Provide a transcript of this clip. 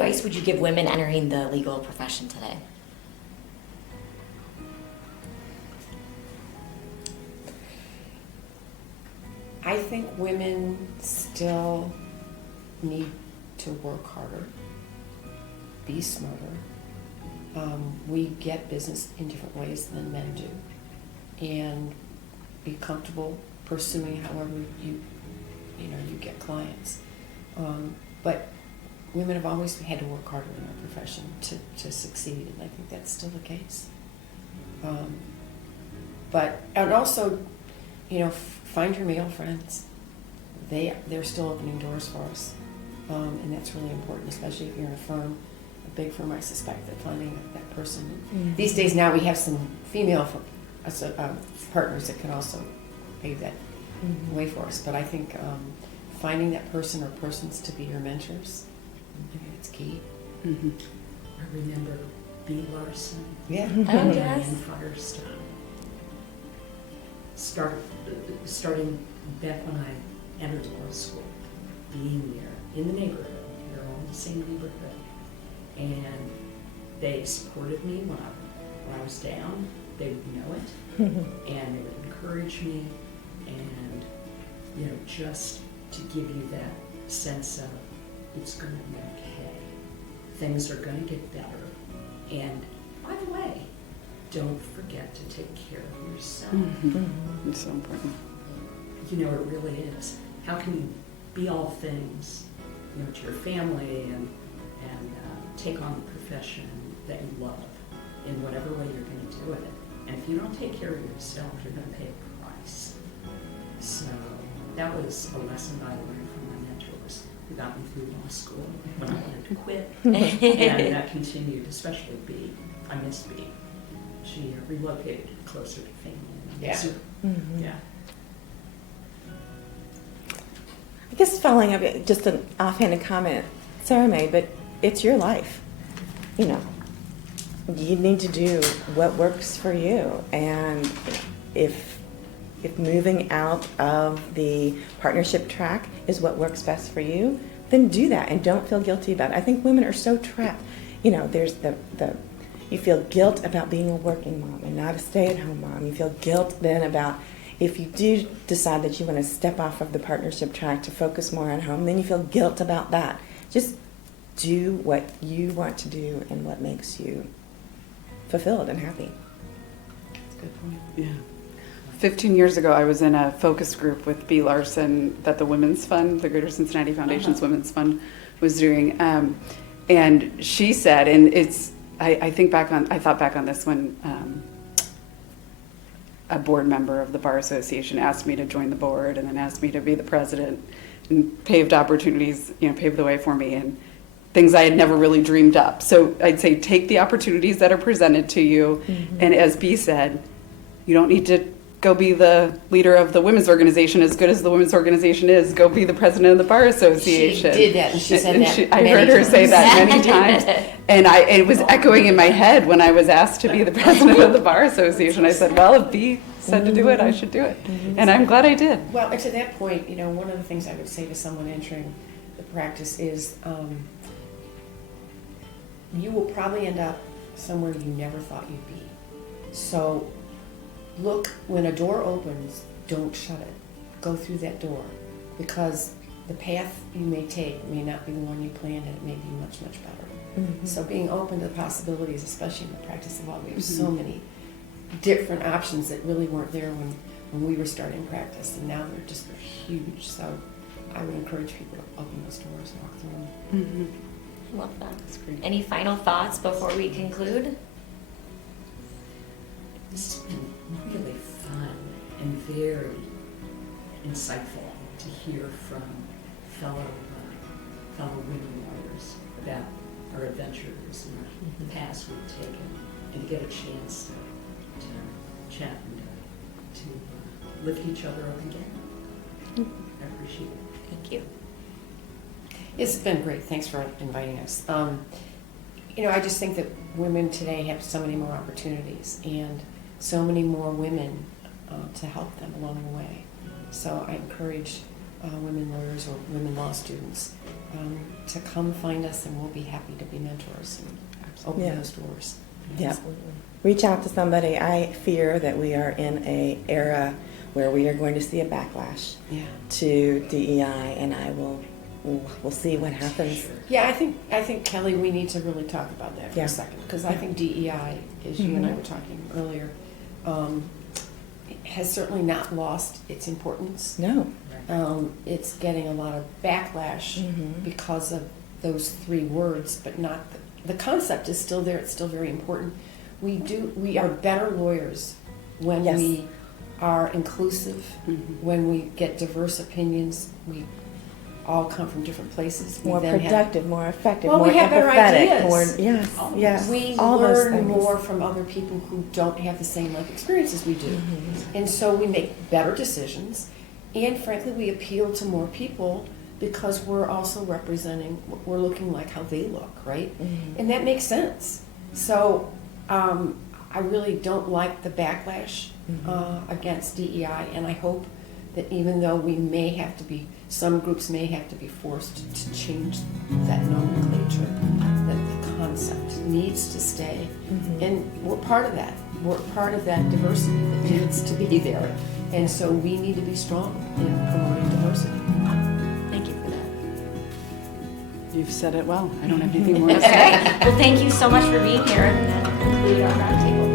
advice would you give women entering the legal profession today? I think women still need to work harder, be smarter. We get business in different ways than men do, and be comfortable pursuing however you get clients. But women have always had to work harder in our profession to succeed, and I think that's still the case. And also, find your male friends. They're still opening doors for us, and that's really important, especially if you're in a big firm. I suspect that finding that person. Mm-hmm. These days now we have some female partners that can also pave that way for us. But I think finding that person or persons to be your mentors, I think it's key. Mm-hmm. I remember Bea Larson. Yeah. Oh, And yes. Diane Firestone. Starting back when I entered law school, being there in the neighborhood, they're all in the same neighborhood, and they supported me when I was down. They would know it, and they would encourage me, and just to give you that sense of it's going to be okay, things are going to get better, and by the way, don't forget to take care of yourself. Mm-hmm. It's so important. It really is. How can you be all things, to your family and take on the profession that you love in whatever way you're going to do it. And if you don't take care of yourself, you're going to pay a price. So that was a lesson I learned from my mentors who got me through law school when I wanted to quit. And that continued, especially Bea. I miss Bea. She relocated closer to family. Yeah. Mm-hmm. Yeah. I guess following up, just an offhanded comment Sarah made, but it's your life. You need to do what works for you. And if moving out of the partnership track is what works best for you, then do that and don't feel guilty about it. I think women are so trapped. There's you feel guilt about being a working mom and not a stay-at-home mom. You feel guilt then about if you do decide that you want to step off of the partnership track to focus more on home, then you feel guilt about that. Just do what you want to do and what makes you fulfilled and happy. That's a good point. Yeah. 15 years ago, I was in a focus group with Bea Larson that the Women's Fund, the Greater Cincinnati Foundation's Women's Fund, was doing. And she said, and I thought back on this when a board member of the Bar Association asked me to join the board and then asked me to be the president and paved opportunities, paved the way for me and things I had never really dreamed up. So I'd say take the opportunities that are presented to you. Mm-hmm. And as Bea said, you don't need to go be the leader of the women's organization. As good as the women's organization is, go be the president of the Bar Association. She did that, and she said that I heard her say that many times. And it was echoing in my head when I was asked to be the president of the Bar Association. I said, well, if Bea said to do it, I should do it. And I'm glad I did. Well, and to that point, one of the things I would say to someone entering the practice is you will probably end up somewhere you never thought you'd be. So look, when a door opens, don't shut it. Go through that door, because the path you may take may not be the one you planned, and it may be much, much better. Mm-hmm. So being open to the possibilities, especially in the practice of law, we have so many different options that really weren't there when we were starting practice, and now they're huge. So I would encourage people to open those doors and walk through them. Mm-hmm. Love that. Any final thoughts before we conclude? This has been really fun and very insightful to hear from fellow women lawyers about our adventures and the paths we've taken, and to get a chance to chat and to lift each other up again. I appreciate it. Thank you. It's been great. Thanks for inviting us. I just think that women today have so many more opportunities and so many more women to help them along the way. So I encourage women lawyers or women law students to come find us, and we'll be happy to be mentors and open Yeah. those doors. Yeah. Reach out to somebody. I fear that we are in a era where we are going to see a backlash Yeah. to DEI, and we'll see what happens. Yeah, I think Kelly, we need to really talk about that for Yeah. a second, because I think DEI, as you and I were talking earlier, has certainly not lost its importance. No. It's getting a lot of backlash Mhm. because of those three words, but not the concept is still there. It's still very important. We are better lawyers when Yes. we are inclusive, Mhm. when we get diverse opinions. We all come from different places. We More then have- productive, more effective, Well, more we have better empathetic, ideas. more yes, All yes. We all those learn things. more from other people who don't have the same life experiences we do. Mhm. And so we make better decisions. And frankly, we appeal to more people because we're also representing, we're looking like how they look, right? Mhm. And that makes sense. So I really don't like the backlash against DEI. And I hope that even though we may have to be, some groups may have to be forced to change that nomenclature, that the concept needs to stay. Mhm. And we're part of that. We're part of that diversity that needs to be there. And so we need to be strong in promoting diversity. Thank you for that. You've said it well. I don't have anything more to say. Okay. Well, thank you so much for being here, and that'll conclude our roundtable.